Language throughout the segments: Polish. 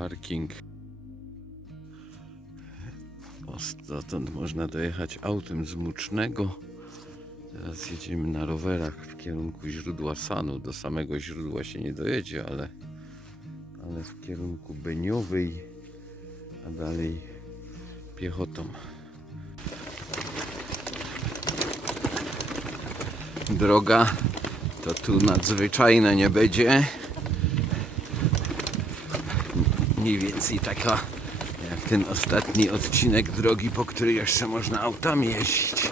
parking. O, Stąd można dojechać autem z Mucznego. Teraz jedziemy na rowerach w kierunku źródła Sanu. Do samego źródła się nie dojedzie, ale, ale w kierunku Beniowej, a dalej piechotą. Droga to tu nadzwyczajna nie będzie. Mniej więcej taka jak ten ostatni odcinek drogi, po której jeszcze można autami jeździć.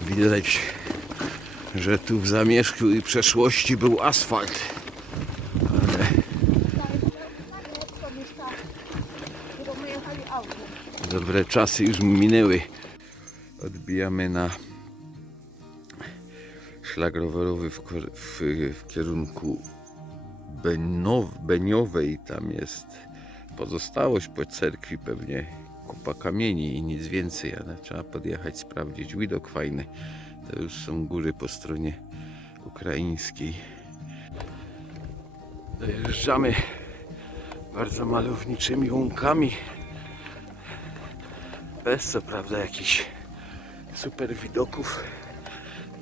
Widać, że tu w zamierzchu i przeszłości był asfalt. Ale dobre czasy już minęły. Odbijamy na szlak rowerowy w, w, w kierunku Beniowej. Tam jest pozostałość po cerkwi, pewnie kupa kamieni i nic więcej, ale trzeba podjechać, sprawdzić. Widok fajny. To już są góry po stronie ukraińskiej. Dojeżdżamy bardzo malowniczymi łąkami bez co prawda jakichś super widoków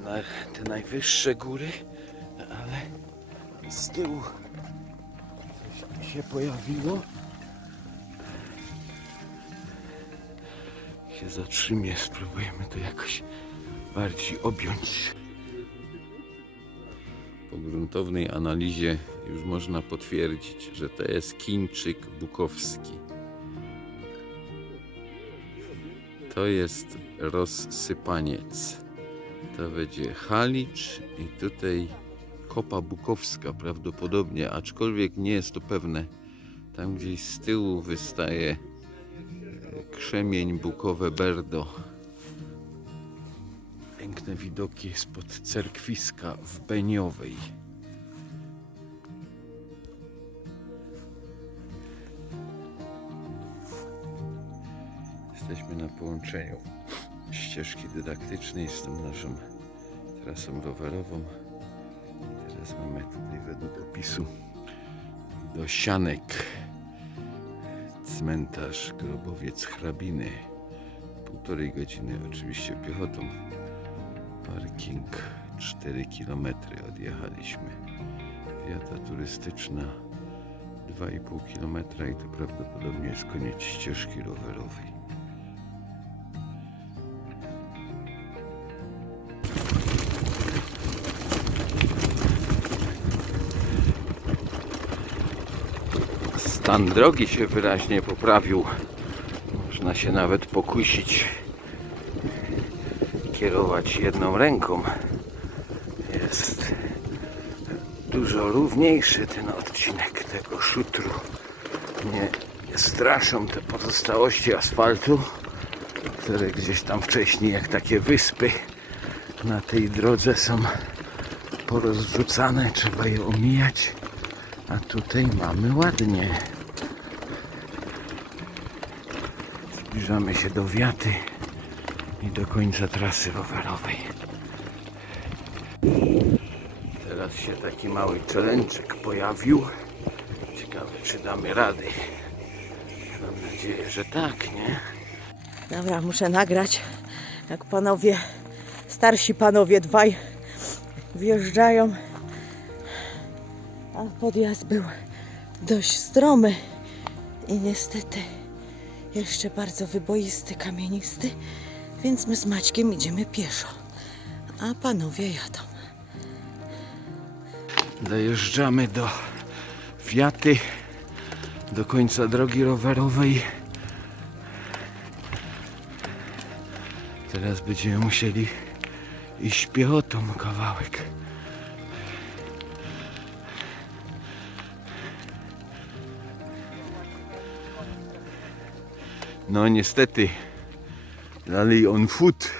na te najwyższe góry, ale z tyłu się pojawiło. Się zatrzymie, spróbujemy to jakoś bardziej objąć. Po gruntownej analizie już można potwierdzić, że to jest Chińczyk Bukowski. To jest rozsypaniec. To będzie Halicz i tutaj Kopa Bukowska prawdopodobnie, aczkolwiek nie jest to pewne. Tam gdzieś z tyłu wystaje e, krzemień Bukowe Berdo. Piękne widoki spod cerkwiska w Beniowej. Jesteśmy na połączeniu ścieżki dydaktycznej z tą naszą trasą rowerową. Mamy tutaj według opisu do Sianek cmentarz, grobowiec hrabiny. Półtorej godziny oczywiście piechotą. Parking 4 km odjechaliśmy. Wiata turystyczna 2,5 km i to prawdopodobnie jest koniec ścieżki rowerowej. Stan drogi się wyraźnie poprawił. Można się nawet pokusić kierować jedną ręką. Jest dużo równiejszy ten odcinek tego szutru. Nie straszą te pozostałości asfaltu, które gdzieś tam wcześniej, jak takie wyspy na tej drodze są porozrzucane, trzeba je omijać. A tutaj mamy ładnie. Zbliżamy się do wiaty i do końca trasy rowerowej. Teraz się taki mały czelenczek pojawił. Ciekawe, czy damy rady. Mam nadzieję, że tak, nie? Dobra, muszę nagrać, jak panowie, starsi panowie dwaj wjeżdżają. A podjazd był dość stromy i niestety jeszcze bardzo wyboisty, kamienisty, więc my z Maćkiem idziemy pieszo, a panowie jadą. Dojeżdżamy do wiaty, do końca drogi rowerowej. Teraz będziemy musieli iść piechotą kawałek. No niestety, dalej on foot.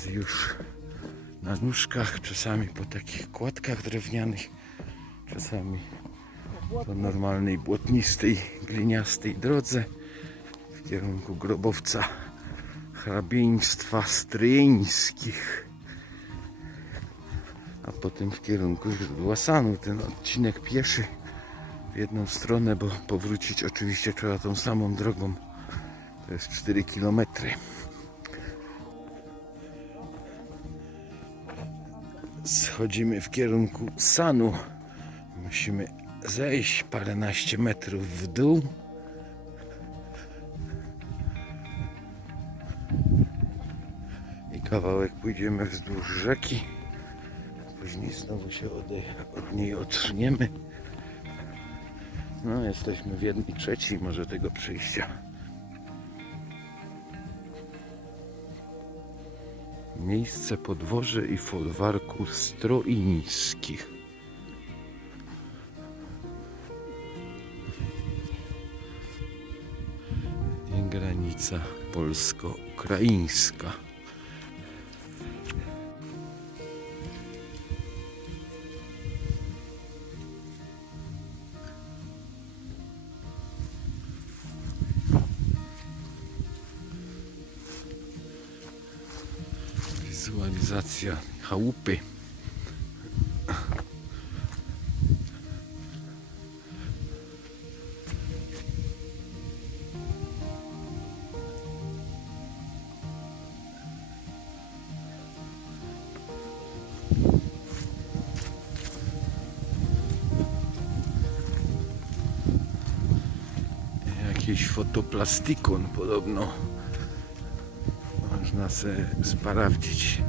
Teraz już na nóżkach, czasami po takich kładkach drewnianych, czasami po normalnej, błotnistej, gliniastej drodze w kierunku grobowca hrabieństwa stryjeńskich, a potem w kierunku źródła Sanu. Ten odcinek pieszy w jedną stronę, bo powrócić oczywiście trzeba tą samą drogą. To jest 4 kilometry. Schodzimy w kierunku Sanu. Musimy zejść paręnaście metrów w dół. I kawałek pójdziemy wzdłuż rzeki. Później znowu się od niej otrzniemy. No, jesteśmy w jednej trzeciej może tego przyjścia. Miejsce podwoże i folwarku stroińskich. Granica polsko-ukraińska. Wizualizacja chałupy. Jakiś fotoplastikon podobno. Można sobie sprawdzić,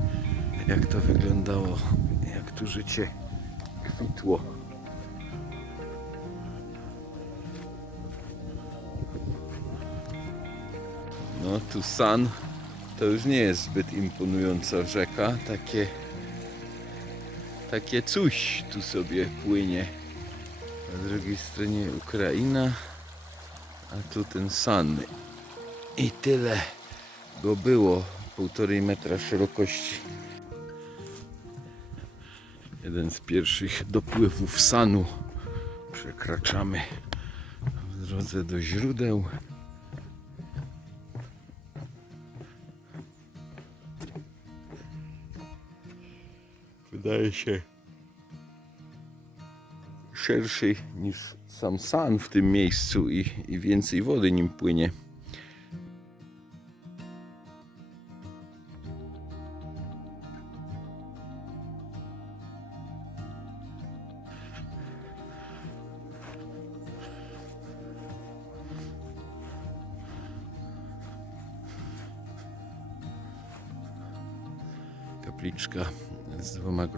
jak to wyglądało, jak tu życie kwitło. No tu San to już nie jest zbyt imponująca rzeka, takie takie coś tu sobie płynie. Na drugiej stronie Ukraina, a tu ten San. I tyle go było, półtorej metra szerokości. Jeden z pierwszych dopływów Sanu. Przekraczamy w drodze do źródeł. Wydaje się szerszy niż sam San w tym miejscu i, i więcej wody nim płynie.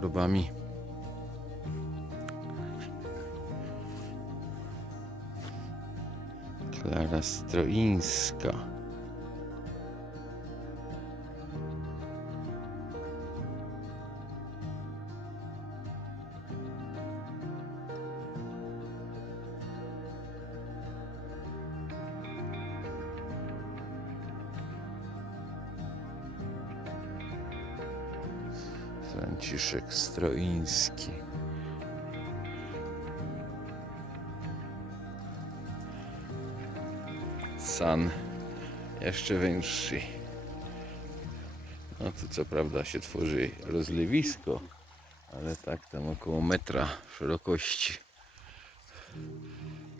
Grobami. Klara Stroińska. Franciszek Stroiński. San jeszcze większy. No tu co prawda się tworzy rozlewisko, ale tak tam około metra szerokości.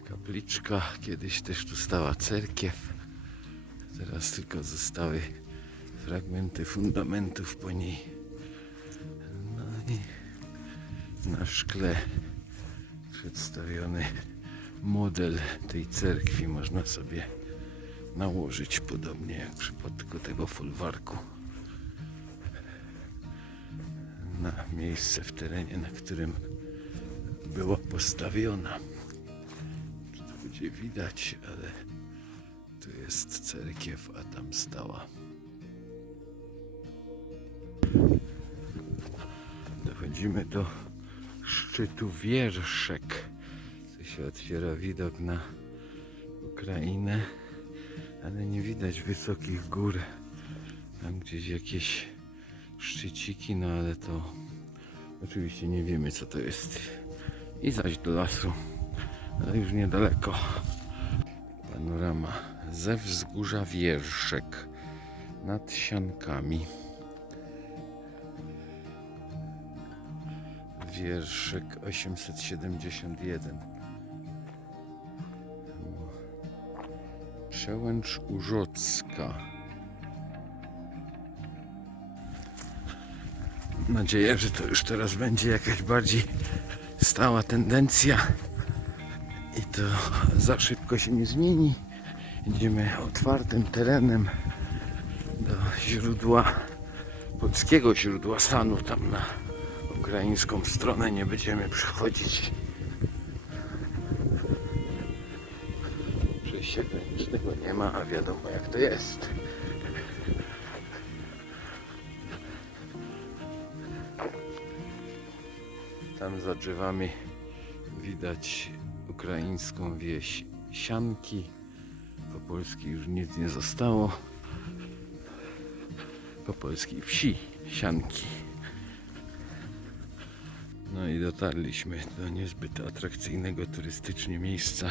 Kapliczka, kiedyś też tu stała cerkiew. Teraz tylko zostały fragmenty fundamentów po niej. Na szkle przedstawiony model tej cerkwi można sobie nałożyć podobnie jak w przypadku tego folwarku na miejsce w terenie, na którym była postawiona. Czy to będzie widać, ale tu jest cerkiew, a tam stała. Dochodzimy do szczytu Wierszek. Tu się otwiera widok na Ukrainę, ale nie widać wysokich gór Tam gdzieś jakieś szczyciki, no ale to oczywiście nie wiemy co to jest. I zaś do lasu, ale już niedaleko. Panorama ze wzgórza wierszek nad siankami. Wierszyk 871. Przełęcz Urzocka. Nadzieję, że to już teraz będzie jakaś bardziej stała tendencja i to za szybko się nie zmieni. Idziemy otwartym terenem do źródła, polskiego źródła stanu, tam na ukraińską stronę nie będziemy przychodzić. Przejścia granicznego nie ma, a wiadomo jak to jest. Tam za drzewami widać ukraińską wieś Sianki. Po polskiej już nic nie zostało. Po polskiej wsi Sianki. No i dotarliśmy do niezbyt atrakcyjnego turystycznie miejsca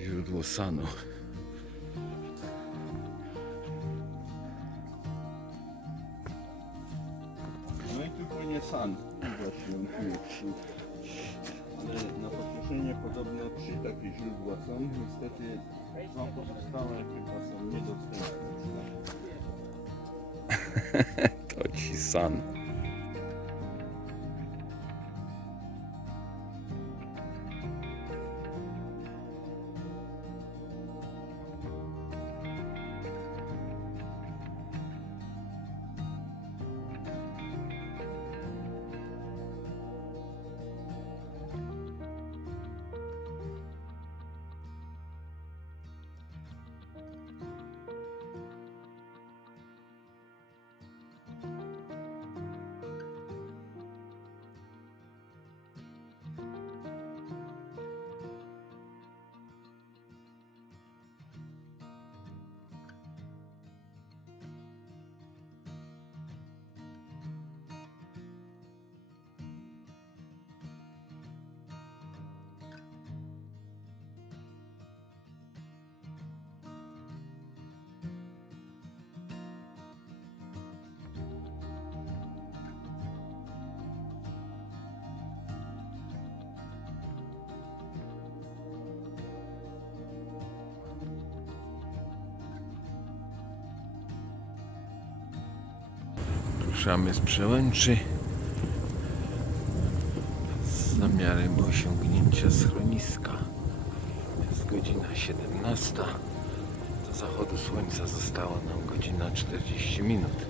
źródło Sanu. No i tu płynie san właśnie pierwszy. Ale na pocieszenie podobno trzy takie źródła są. Niestety dwa pozostałe chyba są niedostępne. To ci San. Ruszamy z przełęczy z zamiarem osiągnięcia schroniska. Jest godzina 17. Do zachodu słońca została nam godzina 40 minut.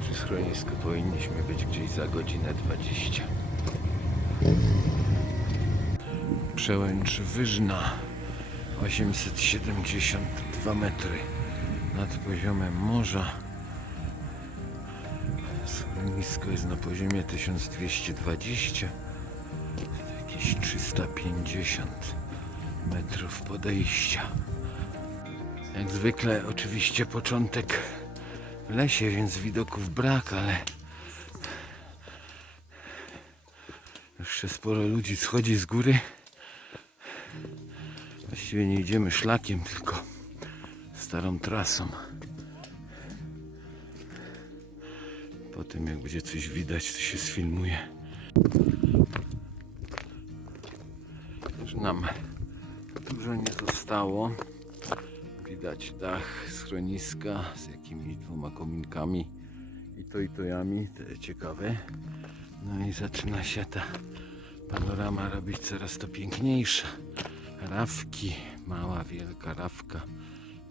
Przy schronisku powinniśmy być gdzieś za godzinę 20. Przełęcz Wyżna 872 metry nad poziomem morza. Schronisko jest na poziomie 1220, jakieś 350 metrów podejścia. Jak zwykle, oczywiście, początek w lesie, więc widoków brak, ale jeszcze sporo ludzi schodzi z góry. Właściwie nie idziemy szlakiem, tylko starą trasą. Potem jak będzie coś widać, to się sfilmuje. Już nam dużo nie zostało. Widać dach schroniska z jakimiś dwoma kominkami i to i tojami, te ciekawe. No i zaczyna się ta panorama robić coraz to piękniejsza. Rawki, mała, wielka rawka,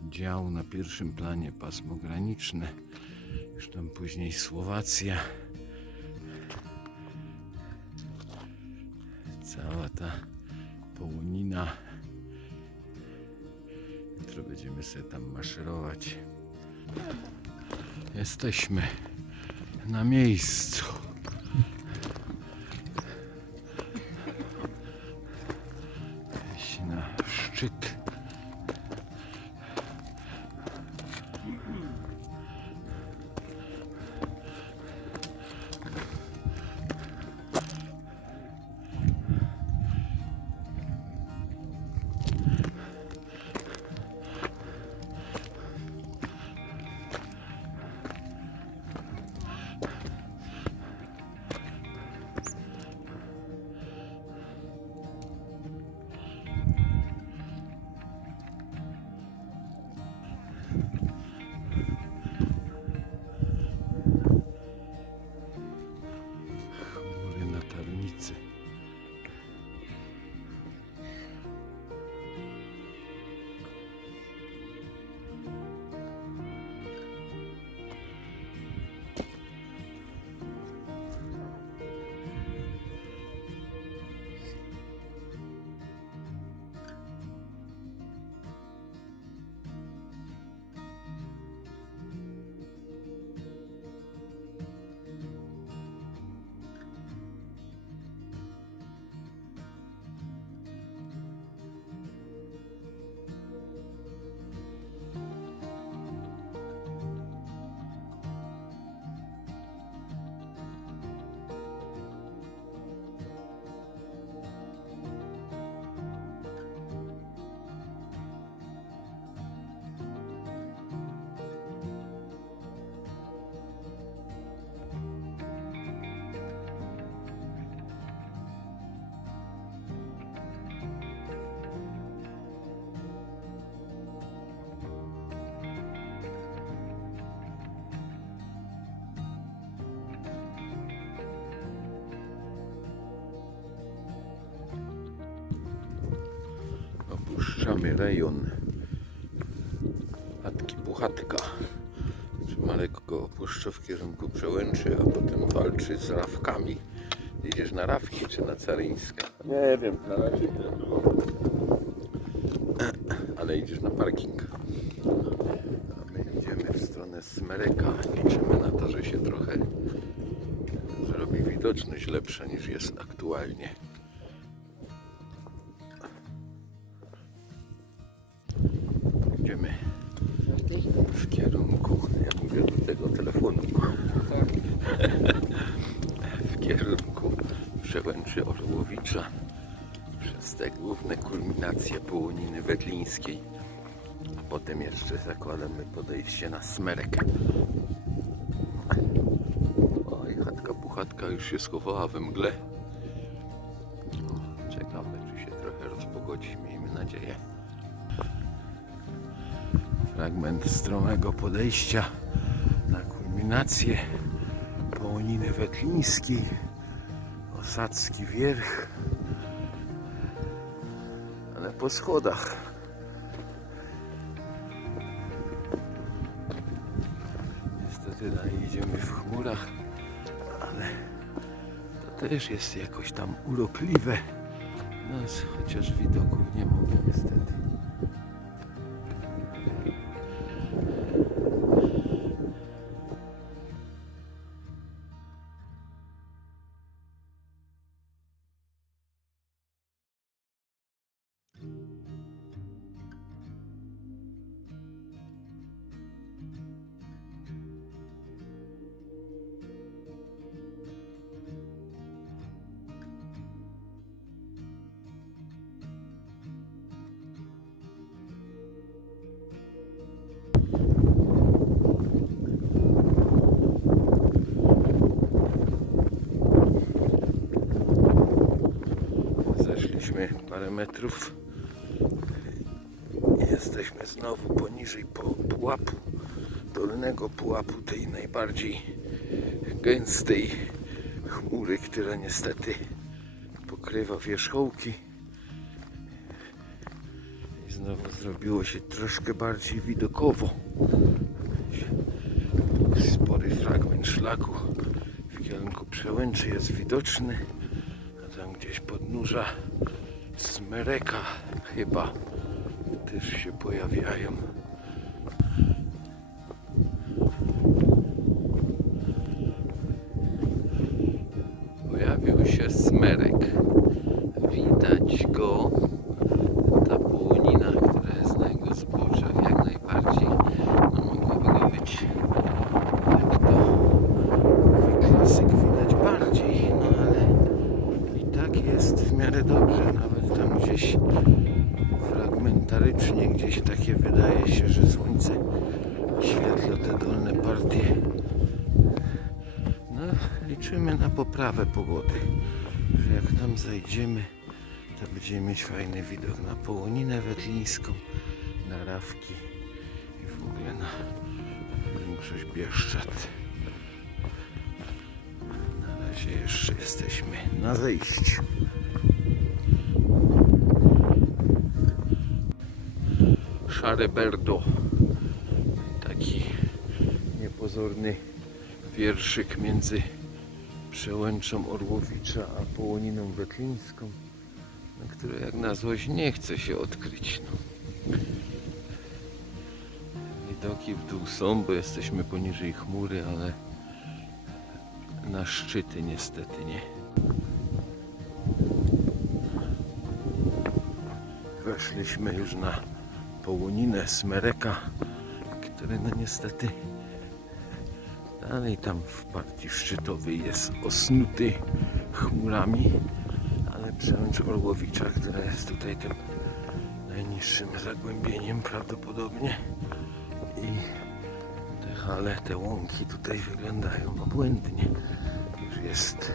dział na pierwszym planie, pasmo graniczne. Już tam później Słowacja. Cała ta połonina. Jutro będziemy sobie tam maszerować. Jesteśmy na miejscu. Opuszczamy rejon Chatki Puchatka. Malek go opuszcza w kierunku Przełęczy, a potem walczy z Rawkami. Idziesz na Rawki czy na Caryńska? Nie wiem, na razie idę. Ale idziesz na parking. A my idziemy w stronę Smereka. Liczymy na to, że się trochę zrobi widoczność lepsza niż jest aktualnie. Kulminacje połoniny wedlińskiej, a potem jeszcze zakładamy podejście na Smerek. Oj, chatka puchatka już się schowała we mgle. Czekamy, czy się trochę rozpogodzi, miejmy nadzieję. Fragment stromego podejścia na kulminację połoniny wetlińskiej. Osadzki wierch po schodach. Niestety dalej idziemy w chmurach, ale to też jest jakoś tam urokliwe. No, chociaż widoków nie mogę niestety. Zeszliśmy parę metrów. Jesteśmy znowu poniżej po- pułapu, dolnego pułapu tej najbardziej gęstej chmury, która niestety pokrywa wierzchołki. I znowu zrobiło się troszkę bardziej widokowo. Spory fragment szlaku w kierunku przełęczy jest widoczny. A tam gdzieś podnóża Smereka chyba też się pojawiają. Pojawił się Smerek. Zajdziemy, to będziemy mieć fajny widok na połoninę wetlińską, na rawki i w ogóle na większość Bieszczad. Na razie jeszcze jesteśmy na zejściu. Szare Berdo. Taki niepozorny wierszyk między przełęczą Orłowicza a połoniną wetlińską, na które jak na złość nie chce się odkryć. No. Widoki w dół są, bo jesteśmy poniżej chmury, ale na szczyty niestety nie. Weszliśmy już na połoninę Smereka, który no niestety dalej tam w partii szczytowej jest osnuty chmurami, ale przełęcz Orłowicza, która jest tutaj tym najniższym zagłębieniem prawdopodobnie i te hale, te łąki tutaj wyglądają obłędnie. Już jest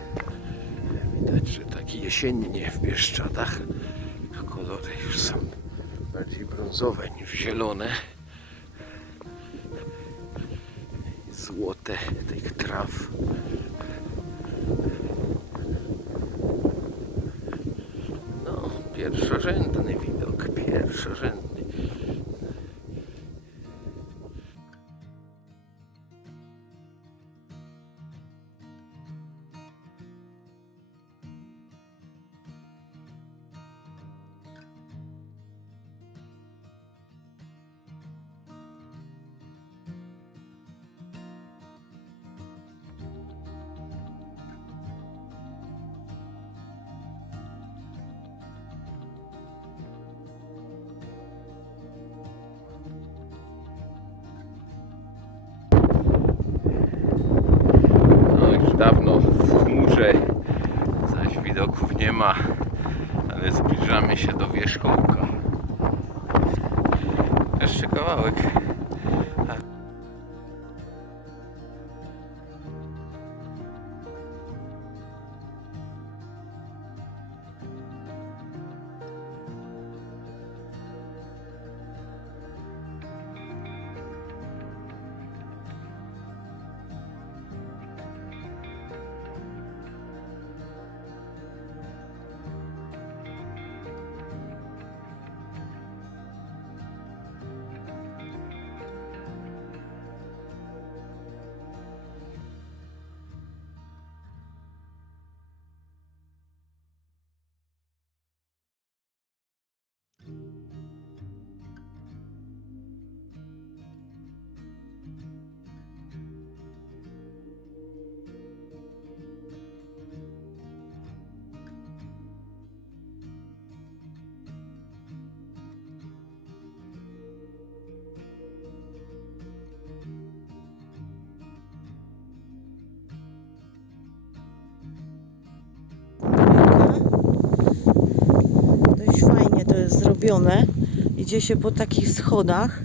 widać, że taki jesiennie w Bieszczadach kolory już są bardziej brązowe niż zielone. Złote tych traw. No, Pierwszorzędny widok, pierwszorzędny. Widoków nie ma, ale zbliżamy się do wierzchołka. Jeszcze kawałek. Zrobione. Idzie się po takich schodach.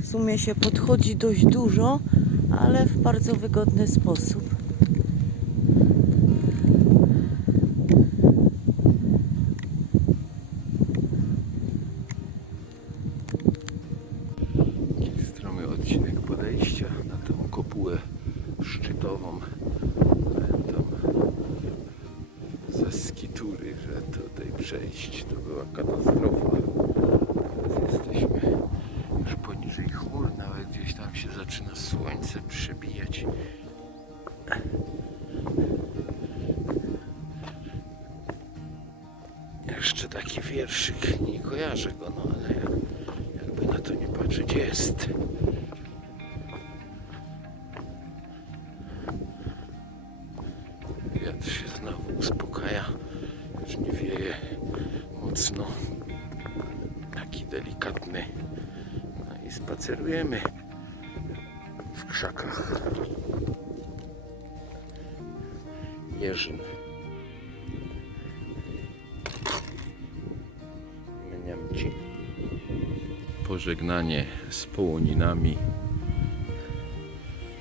W sumie się podchodzi dość dużo, ale w bardzo wygodny sposób. Taki wierszyk, nie kojarzę go, no ale jakby na to nie patrzeć jest. Pożegnanie z połoninami.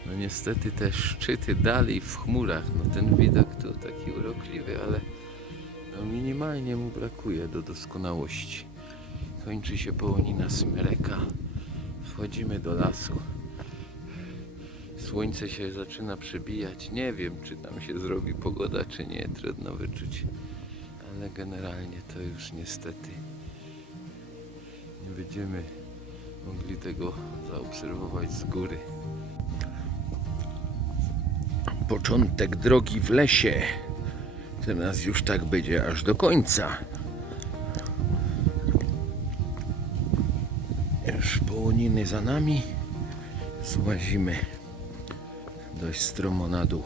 No niestety te szczyty dalej w chmurach. No ten widok tu taki urokliwy, ale no minimalnie mu brakuje do doskonałości. Kończy się połonina Smereka. Wchodzimy do lasu. Słońce się zaczyna przebijać. Nie wiem, czy tam się zrobi pogoda, czy nie. Trudno wyczuć. Ale generalnie to już niestety nie będziemy mogli tego zaobserwować z góry. Początek drogi w lesie. Teraz już tak będzie aż do końca. Już połoniny za nami. Złazimy dość stromo na dół.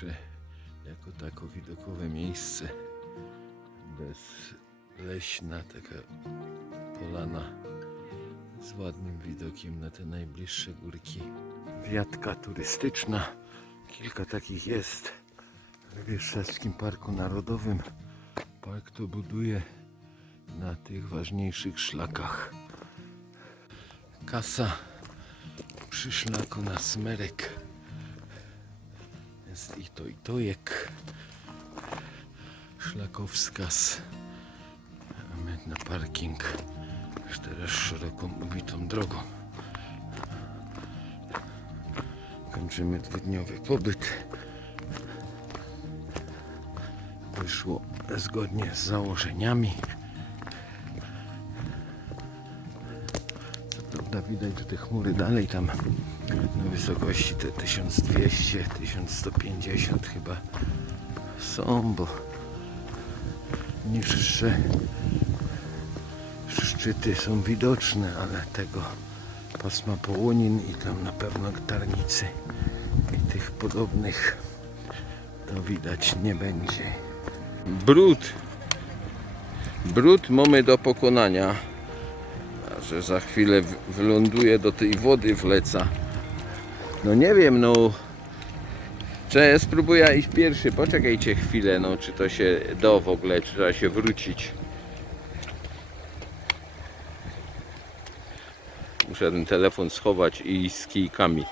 Pierwsze jako tako widokowe miejsce. Bezleśna taka polana z ładnym widokiem na te najbliższe górki. Wiatka turystyczna. Kilka takich jest w Bieszczadzkim Parku Narodowym. Park to buduje na tych ważniejszych szlakach. Kasa Przy szlaku na Smerek to i tojek. Szlakowskaz. Na parking. Teraz szeroką, ubitą drogą. Kończymy dwudniowy pobyt. Wyszło zgodnie z założeniami. Prawda widać, że te chmury dalej tam na wysokości te 1200, 1150 chyba są, bo niższe szczyty są widoczne, ale tego pasma połonin i tam na pewno tarnicy i tych podobnych to widać nie będzie. Brud. Brud mamy do pokonania. Że za chwilę wyląduje do tej wody wleca. No nie wiem, no. Czy spróbuję iść pierwszy. Poczekajcie chwilę, no czy to się da w ogóle, czy trzeba się wrócić. Muszę ten telefon schować i z kijkami.